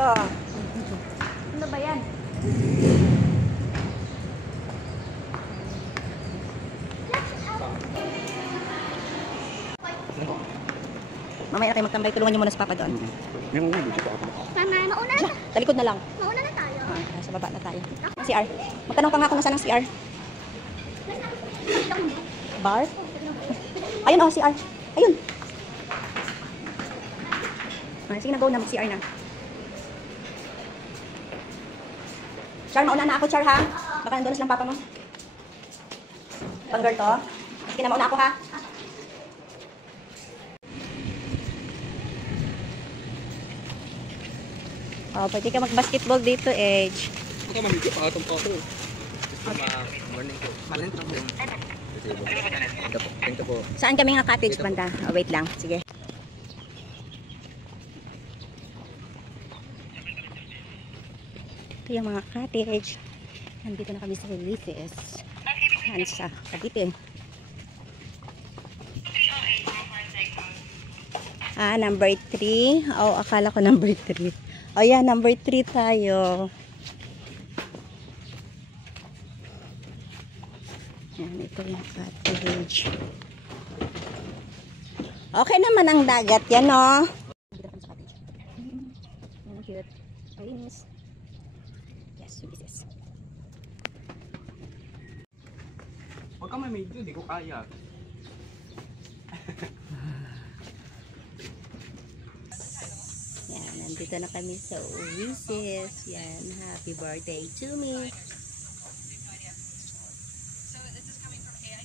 tayo. Ano ba yan? Mamaya na kayo magtambay. Tulungan niyo muna si Papa doon. Mama, mauna na. Talikod na lang. Mauna na tayo. Sa baba na tayo. CR. Magtanong ka nga kung nasaan ang CR. Bar? Ayun oh, CR. Ayun. Sige na, go na. Mag-CR na. Char, mauna na ako, Char, ha? Baka nandun na silang papa mo. Pang-girl to. Sige na, mauna ako, ha? Oh, pwede ka mag-basketball dito, Edge. Ito mamigay pa itong photo. Morning po. Morning po. Ito po. Saan kami nga cottage, banda? Oh, wait lang. Sige. Ito yung mga cottage. Nandito na kami sa Ulysses. Saan sa Cavite. Number 3. Oh, akala ko number 3. Oh, yeah, number 3 tayo. Yan, ito yung cottage. Okay naman ang dagat yan, no? Cute. Ayos. Yes, Ulysses. Huwag ka may medyo, di ko kaya. Yan, nandito na kami sa Ulysses. Yan, happy birthday to me.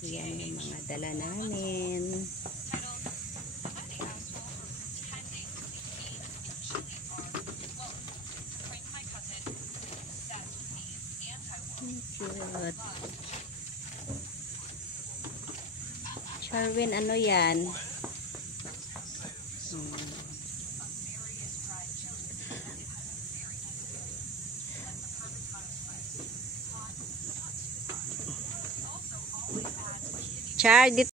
Yan yung mga dala namin. Cute. Charwin, ano yan? Char, dito.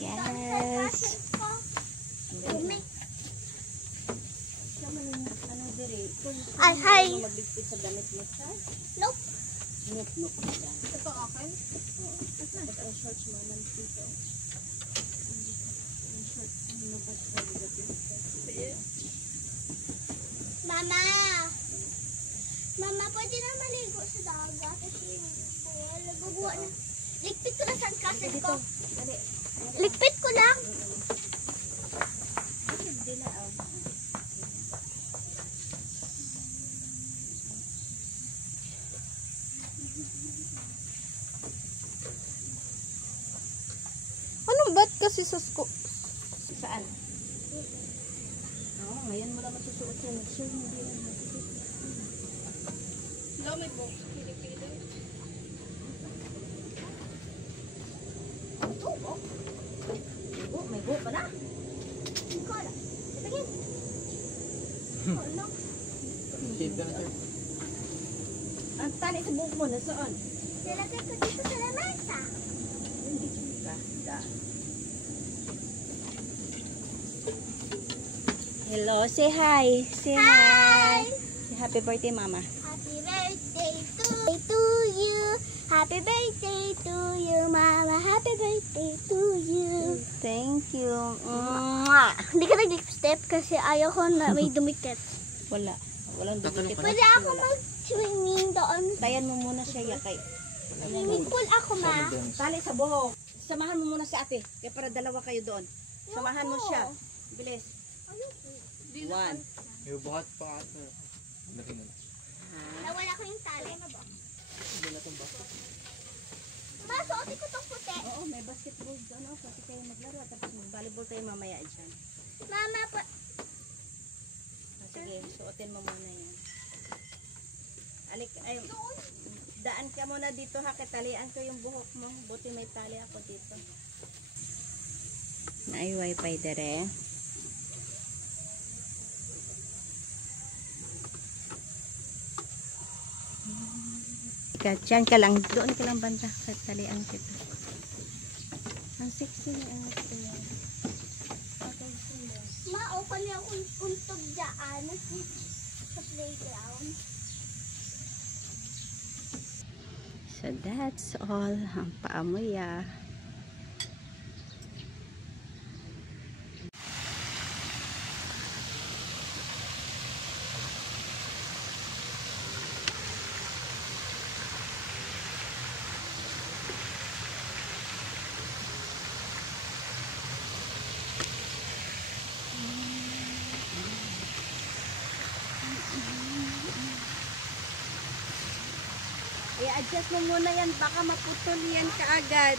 Yes. Ay, hi. Magligpit sa damit mo, Char? Nope. Nope. Ito okay? Oo. Ang shorts mo nandito. Ang shorts mo Mama! Mama, pwede na maligo sa dagat. Kasi naguguha na. Ligpit ko na sa castle ko. Ligpit ko lang. Anong ba't kasi sa sko? Saan? Oo, ngayon mo lang masusuot yan. Sure, hindi yan masusuot. Wala, may box. Pili-pili. Oh, may buhok pa na. Ikaw na. Tingin. Wala. Shade ka na siya. Ang tali sa buhok mo, nasaan? Nilagay ko dito sa lamesa. Hindi ka. Hello, say hi. Say hi. Say happy birthday, Mama. Happy birthday to you. Happy birthday to you, Mama. Happy birthday to you. Thank you. Hindi ka nag-lipstick kasi ayaw ko na may dumikit. Wala. Walang duplicate. Pwede ako mag-swimming doon. Tayan mo muna siya, yakay. Swimming pool ako, ma. Tali sa buhok. Samahan mo muna si ate. Kaya para dalawa kayo doon. Samahan mo siya. Bilis. 1. May buhat pa ata. Nawala ko yung tali. Hindi na itong basket. Ma, suotin ko itong puti. Oo, may basketball doon. Oh, pati kayo maglaro. Tapos mag-volleyball tayo mamaya dyan. Mama, Sige, suotin mo muna yan. Daan ka muna dito ha. Kitalian ko yung buhok mo. Buti may tali ako dito. Naay wifi dere. Diyan ka lang. Doon ka lang banda. Katalian kita. Ang sexy ni ate. ma, open niya akong untog dyan. sa playground. So that's all. Ang paamuya. I-adjust mo muna yan. Baka maputol yan kaagad.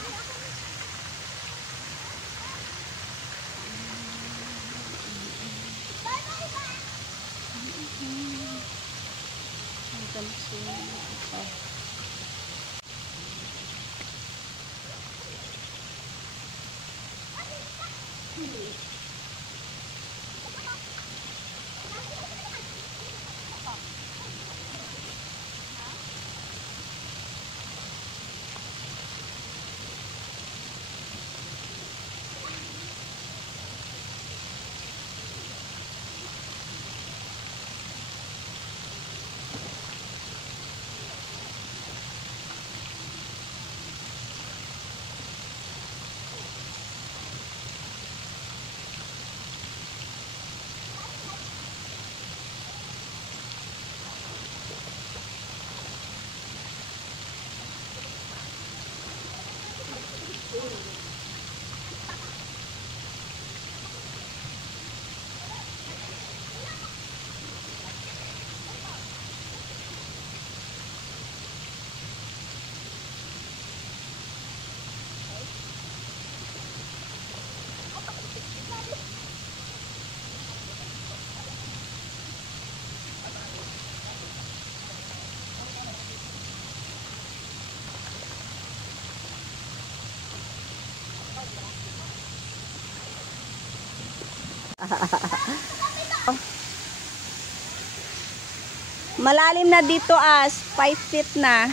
Malalim na dito, as 5 feet na.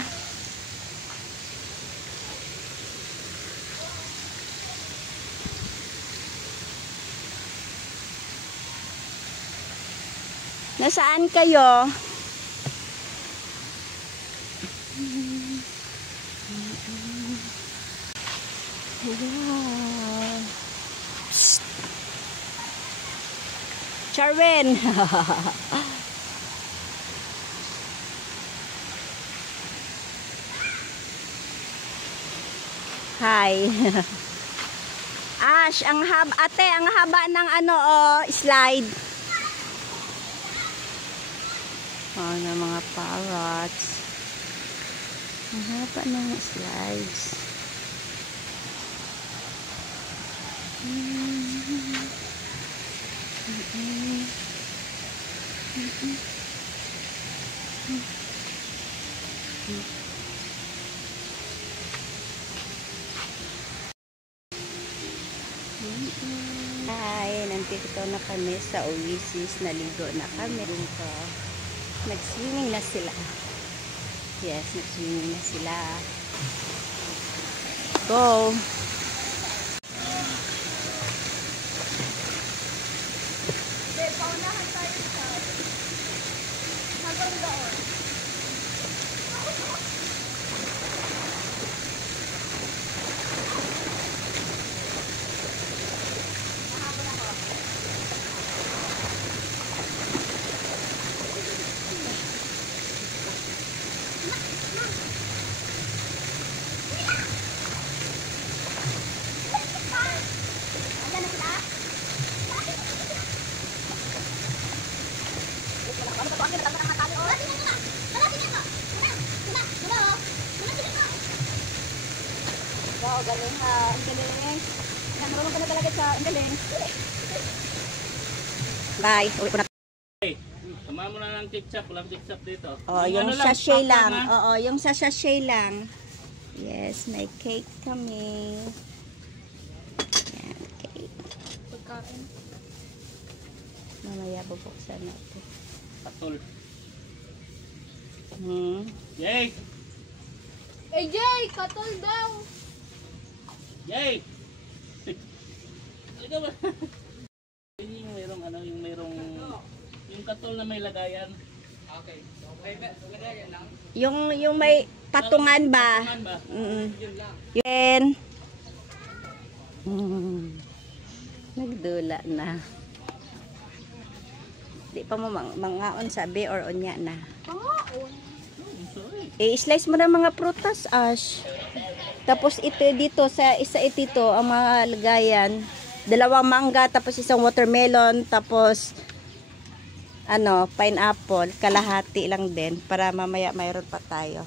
Nasaan kayo? Wow. Psst. Charwin. Hi. Ash, ang ate, ang haba ng ano, slide. Oh, ng mga parrots. Ang haba ng slides. Hi, nandito na kami sa Oasis. Naligo na kami dito. Nag-swimming na sila. Yes, nag-swimming na sila. Go! Paunahan tayo sa hanggang doon. Wow, galing ha. Ang galing. Marunong ka na talaga sa ang galing. Bye. Uwi ko na. Hey, tama mo na ng ketchup. Walang ketchup dito. Oh, yung ano sachet lang. popcorn na. Oo, yung sa sachet lang. Yes, may cake kami. Yan, cake. Pagkain. Mamaya bubuksan natin. Patol. Eh, Yay! Jay! Katol daw! Yay! Talaga ba? Yun yung mayroong yung katol na may lagayan. Okay. Ay, lagayan lang. Yung may patungan ba? Patungan ba? Mm. Yun lang. Yun. Nagdula na. Di pa mo mangaon sabi or unya na. I-slice mo na mga prutas, Ash. Tapos ito dito, sa isa itito, ang mga lagayan. 2 mangga, tapos isang watermelon, tapos ano, pineapple, kalahati lang din para mamaya mayroon pa tayo.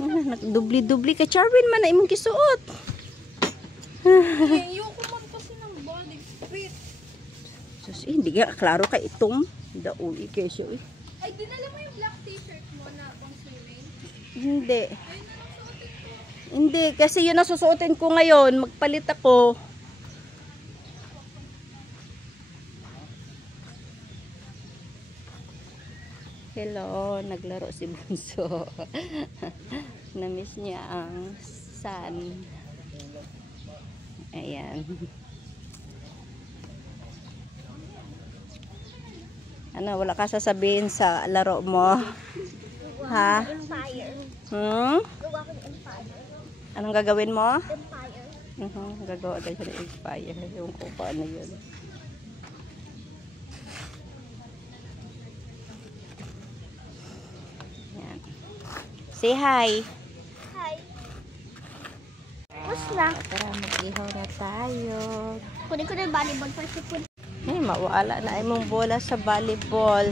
Nagdubli-dubli ka, Charwin man na imong gisuot. Ayoko man kasi ng body sprit. Sus, hindi ka klaro kay itong dauli kay siya. Ay, dinala mo yung black t-shirt mo na pang swimming? Hindi. Hindi, kasi yun ang susuotin ko ngayon. Magpalit ako. Hello, naglaro si Bunso. Namiss niya ang sun. Ayan. Ano, wala ka sasabihin sa laro mo? Ha? Empire. Hmm? Gawa ko ng Empire. Anong gagawin mo? Empire. Gagawa tayo siya ng expire. Yung ko paano yun. Yan. Say hi. Hi. What's na? Tara, mag-ihaw na tayo. Kunin ko na yung volleyball para sipon. Mawala na ay mong bola sa volleyball.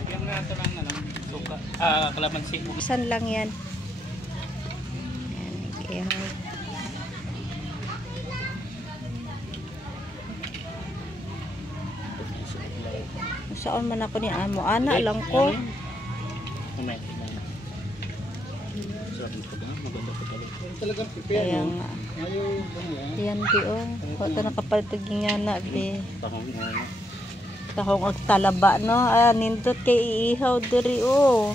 Bigyan mo na ito lang na suka. Kalamansi. Isan lang yan. Yan, mag-ihaw. Saan man ako ni Amo? Ana lang ko. Maganda pa talaga. Talagang Kaya nga. Yan di oh. Wala nakapalitag nga na di. Tahong ang talaba no. Nindot kay iihaw diri oh.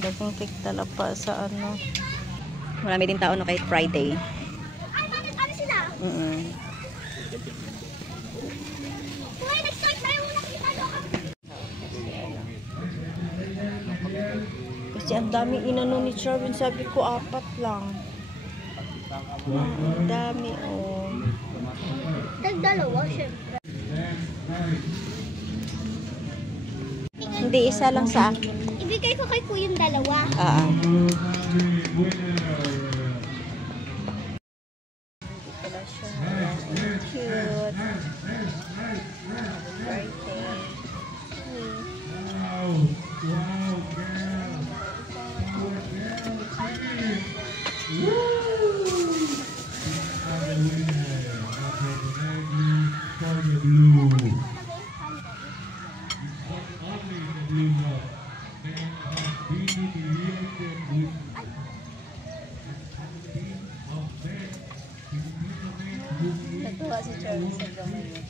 Dagang kay talaba sa ano. Marami din tao no kay Friday. Ay, bakit ano sila? Uy, nag-start tayo muna kita doon. Kasi ang dami inano ni Charvin. Sabi ko 4 lang. Ang dami oh. Tag-2, syempre. Hindi, isa lang sa akin. Ibigay ko kay Kuya yung 2. Pala siya. Ayan, cute. Birthday. Natuwa si Charlie sa gamay niya.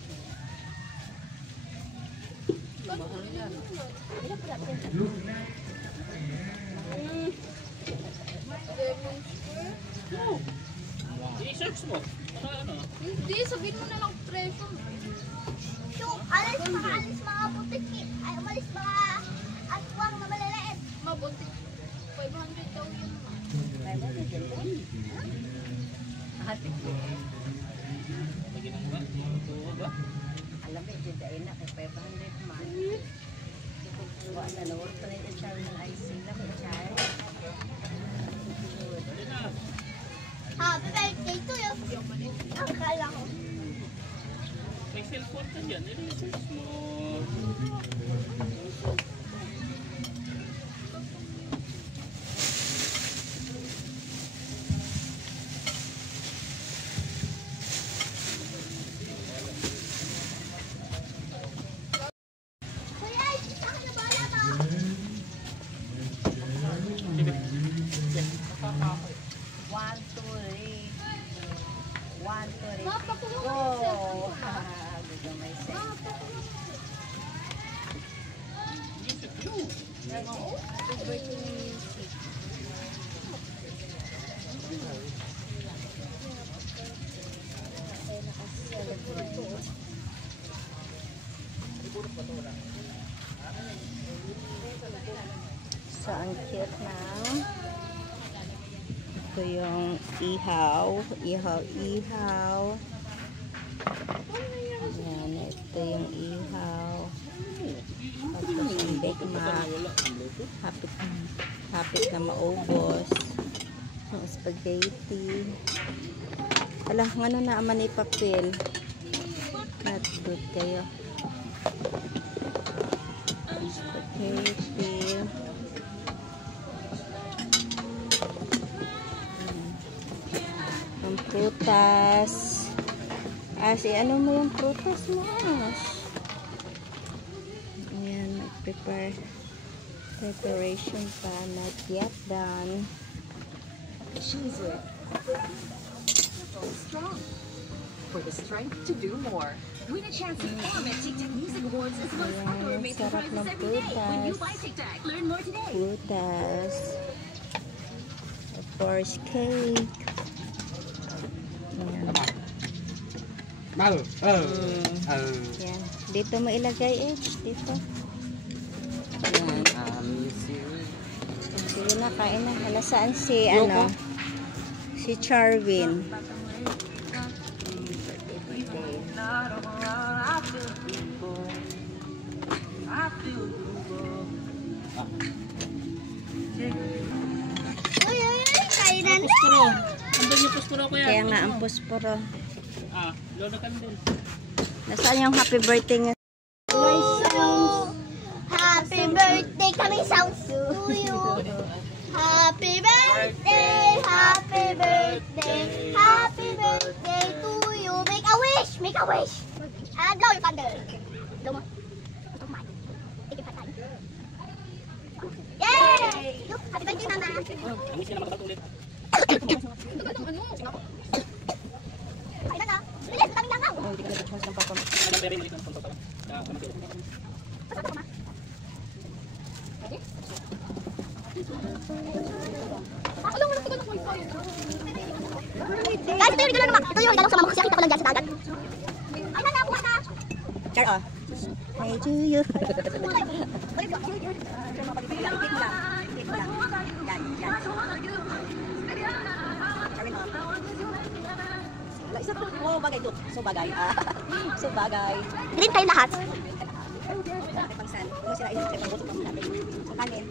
I-search mo. Ano? Hindi, sabihin mo na lang presyo. Yung alis mga butik. Ay, umalis mga aswang na malalait. Mabutik. 500 daw yun. Ate ko. Lagi ng ba? Ba? Alam mo, dito ay na kay 500 man. Wala na, wala na yung Charlie ng icing lang. Charlie. Happy birthday to you. Ang kala ko. May cellphone ka dyan. I-search mo. Kuya, isa ka na bala ba? One, two, three. One, two, three. Mapakulong Go! ang cellphone ko. Gusto may set. Mapakulong. Favorite yung music. Kasi nakaselebrate. Ito yung ihaw. Ihaw. Ayan, ito yung ihaw. Tapos yung Big Mac. Hapit na maubos. Yung spaghetti. Alah, ano na aman ipapil. Not good kayo. Spaghetti. Ang prutas. Ano mo yung prutas mo? Ayan, preparation pa. Not yet done. Choose it. Strong. For the strength to do more. Win a chance to perform at Tic Tac Music Awards as well as other amazing sarap prizes ng every day when you prutas. buy Tic Tac. Learn more today. Prutas. Of course, cake. Ayan. Mal. Yan. Dito mo ilagay dito. Ayan. Sige na, kain na. Hala, saan si, si Charwin. Uy, kainan na. Andun yung pusturo ko yan. Kaya nga, ang pusporo. Lola kami din. Nasaan yung happy birthday niya? Happy birthday coming sounds to you. Happy birthday, happy birthday, happy birthday to you. Make a wish, make a wish. And blow your candle. Blow mo. Take your time. Yay! Look, happy birthday, Mama. Kami sila makabal ulit. Ay, na. Bilis, mataming langaw. Oh, hindi ka nag-chance ng papa mo. Alam bebe malik ng pagpapala. Pamagkita. Pasok ako, Ma. Tulong mo lang sa wifi. Guys, ito yung regalo naman. Ito yung regalo sa mama ko. Siya kita ko lang dyan sa dagat. Ay, na, bukas na. Char, Hey to you. Isa to, bagay to. So bagay. So bagay. Green kayo lahat. Pangsan. Kung sila isa sa pangboto pa natin. Sa kanin.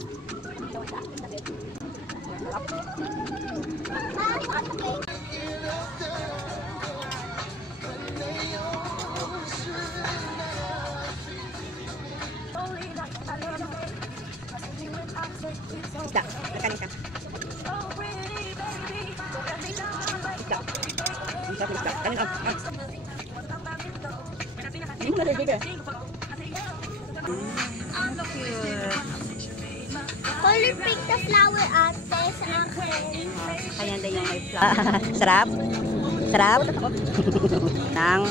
Isda. Nakanin ka. Isda. Isda. Kanin ang. Hindi mo nalagay ka. Color pick the flower ate sa akin. Kaya na yung may flower. Sarap? Sarap? Nang.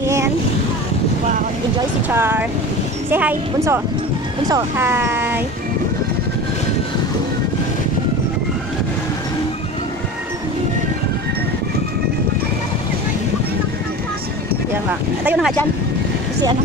Yan. Wow, enjoy si Char. Say hi, Bunso. Bunso, hi. Yan nga. Tayo na nga dyan. Kasi ano.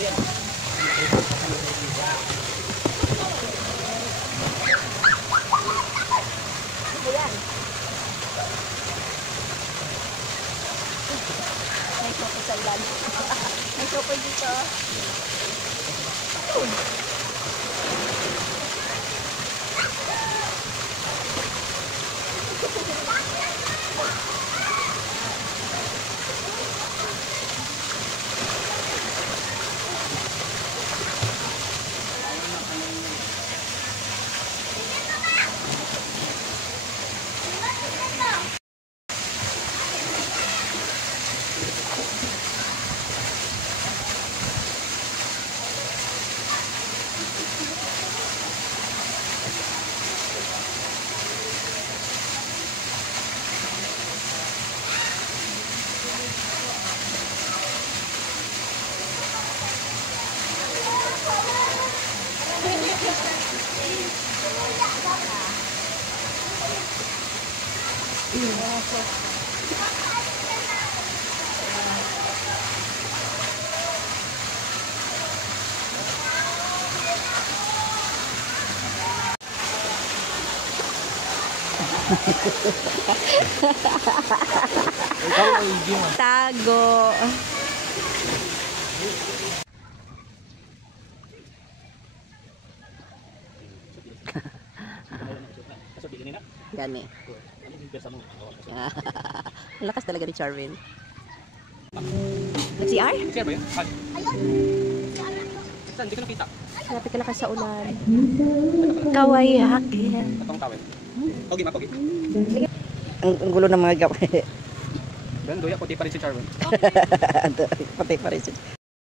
May sopo sa ilan. May sopo dito. Tago. Gani. Lakas talaga ni Charvin. Nag-CR? Share ba yun? Saan? Hindi ko nakita. Grabe ka lakas sa ulan. Kawayakin. Atong tawel. Pogi ma, pogi. Ang gulo ng mga gawa. Dan, doya, puti pa rin si Charwin. Pati pa rin siya.